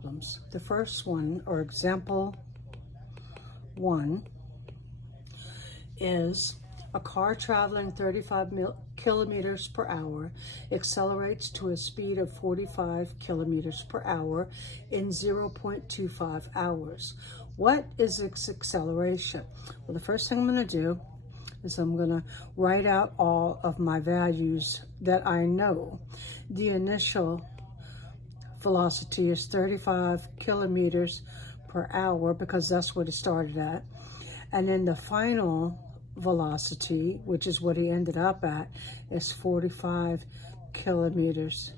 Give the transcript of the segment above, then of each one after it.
problems. The first one, or example 1, is a car traveling 35 kilometers per hour accelerates to a speed of 45 kilometers per hour in 0.25 hours. What is its acceleration? Well, the first thing I'm going to do is I'm going to write out all of my values that I know. The initial velocity is 35 kilometers per hour because that's what it started at. And then the final velocity, which is what he ended up at, is 45 kilometers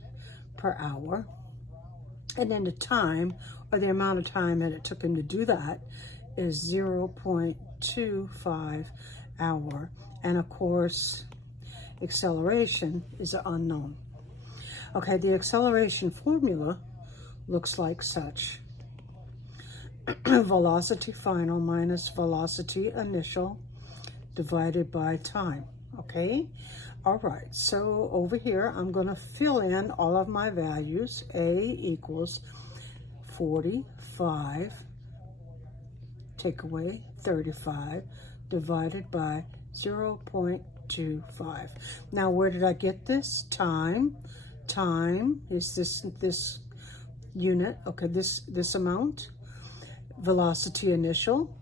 per hour. And then the time, or the amount of time that it took him to do that, is 0.25 hour. And of course, acceleration is unknown. Okay, the acceleration formula looks like such. Velocity final minus velocity initial divided by time. Okay, all right, so over here I'm going to fill in all of my values. A equals 45, take away 35, divided by 0.25. Now, where did I get this? Time is this unit, okay, this amount. Velocity initial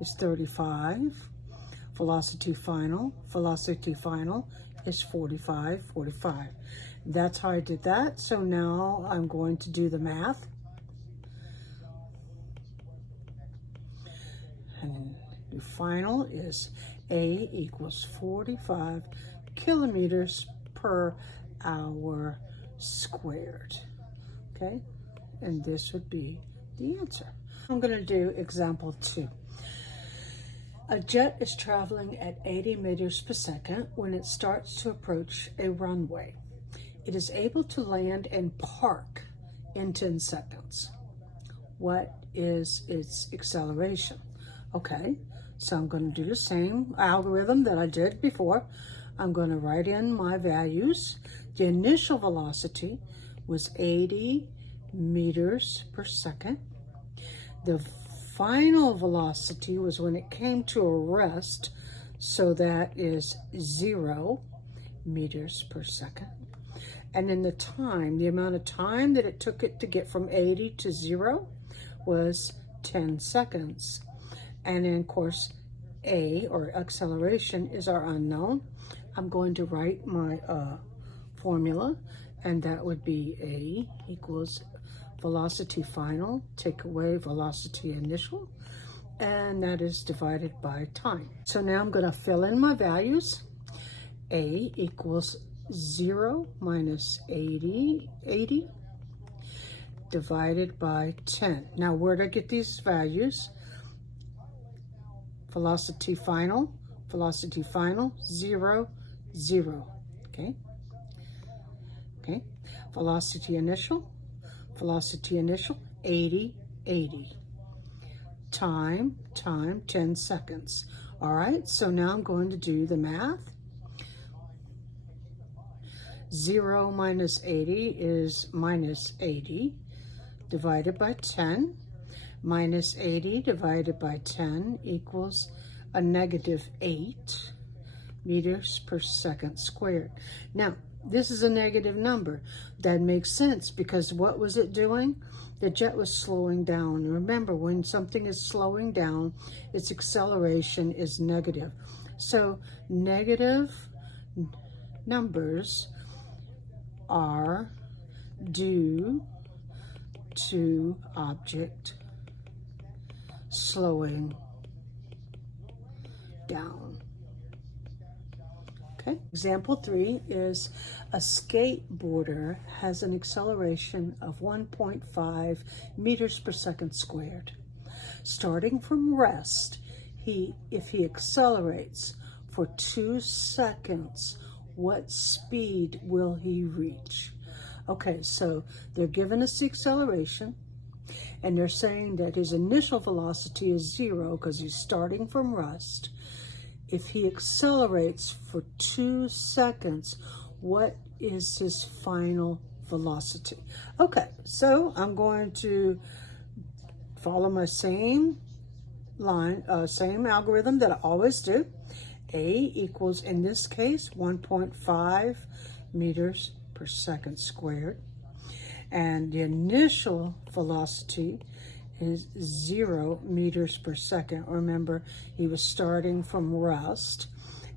is 35. Velocity final is 45. That's how I did that. So now I'm going to do the math. And the final is A equals 45 kilometers per hour squared. Okay, and this would be the answer. I'm going to do example 2. A jet is traveling at 80 meters per second when it starts to approach a runway. It is able to land and park in 10 seconds. What is its acceleration? Okay, so I'm going to do the same algorithm that I did before. I'm going to write in my values. The initial velocity was 80 meters per second. The final velocity was when it came to a rest, so that is 0 meters per second. And then the time, the amount of time that it took it to get from 80 to 0 was 10 seconds. And then, of course, A, or acceleration, is our unknown. I'm going to write my formula, and that would be A equals velocity final, take away velocity initial, and that is divided by time. So now I'm going to fill in my values. A equals 0 minus 80 divided by 10. Now, where did I get these values? Velocity final, 0, 0. Okay. Velocity initial, 80, 80. Time, 10 seconds. All right, so now I'm going to do the math. 0 minus 80 is minus 80 divided by 10. Minus 80 divided by 10 equals a negative 8 meters per second squared. Now, this is a negative number. That makes sense because what was it doing? The jet was slowing down. Remember, when something is slowing down, its acceleration is negative. So negative numbers are due to object slowing down. Okay. Example 3 is a skateboarder has an acceleration of 1.5 meters per second squared. Starting from rest, if he accelerates for 2 seconds, what speed will he reach? Okay, so they're giving us the acceleration, and they're saying that his initial velocity is 0 because he's starting from rest. If he accelerates for 2 seconds, what is his final velocity. Okay, so I'm going to follow my same line, same algorithm that I always do. A equals, in this case, 1.5 meters per second squared. And the initial velocity is 0 meters per second. Remember, he was starting from rest.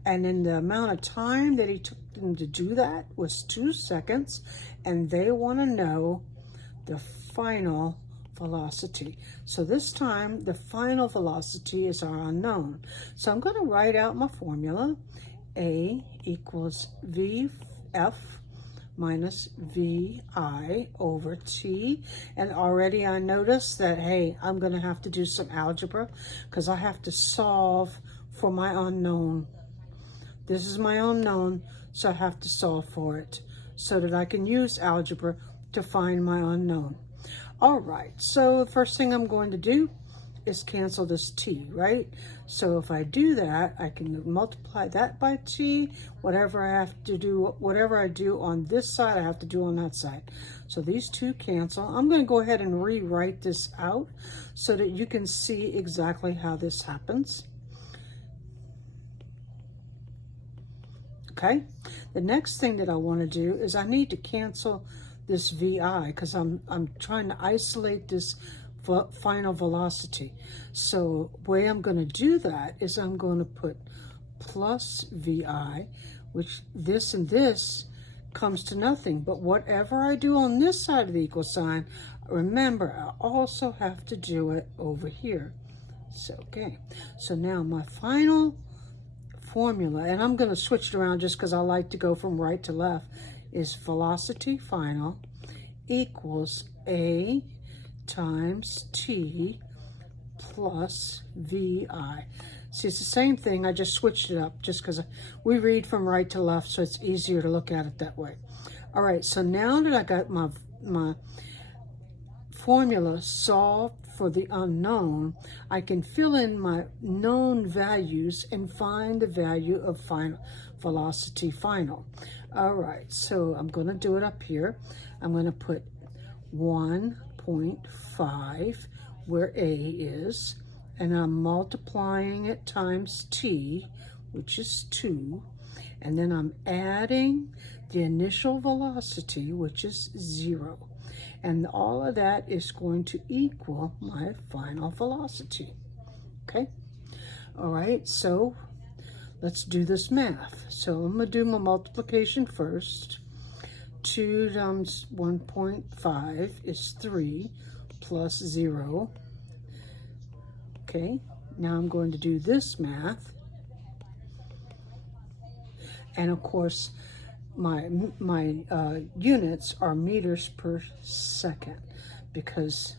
And then the amount of time that he took them to do that was 2 seconds. And they want to know the final velocity. So this time, the final velocity is our unknown. So I'm going to write out my formula. A equals VF minus VI over T. And already I noticed that, hey, I'm going to have to do some algebra because I have to solve for my unknown. This is my unknown, so I have to solve for it so that I can use algebra to find my unknown. All right, so the first thing I'm going to do is cancel this t, right? So if I do that, I can multiply that by t. Whatever I have to do, whatever I do on this side, I have to do on that side. So these two cancel. I'm going to go ahead and rewrite this out so that you can see exactly how this happens. Okay, the next thing that I want to do is I need to cancel this VI because I'm trying to isolate this final velocity. So the way I'm going to do that is I'm going to put plus VI, which this and this comes to nothing. But whatever I do on this side of the equal sign, remember, I also have to do it over here. So, okay, so now my final formula, and I'm going to switch it around just because I like to go from right to left, is velocity final equals A times T plus VI. See, it's the same thing. I just switched it up just because we read from right to left, so it's easier to look at it that way. All right, so now that I got my formula solved for the unknown, I can fill in my known values and find the value of final velocity final. All right, so I'm going to do it up here. I'm going to put 1.5 where A is, and I'm multiplying it times T, which is 2, and then I'm adding the initial velocity, which is 0. And all of that is going to equal my final velocity. Okay? All right, so let's do this math. So I'm going to do my multiplication first. 2 times 1.5 is 3 plus 0. Okay, now I'm going to do this math. And of course, my units are meters per second because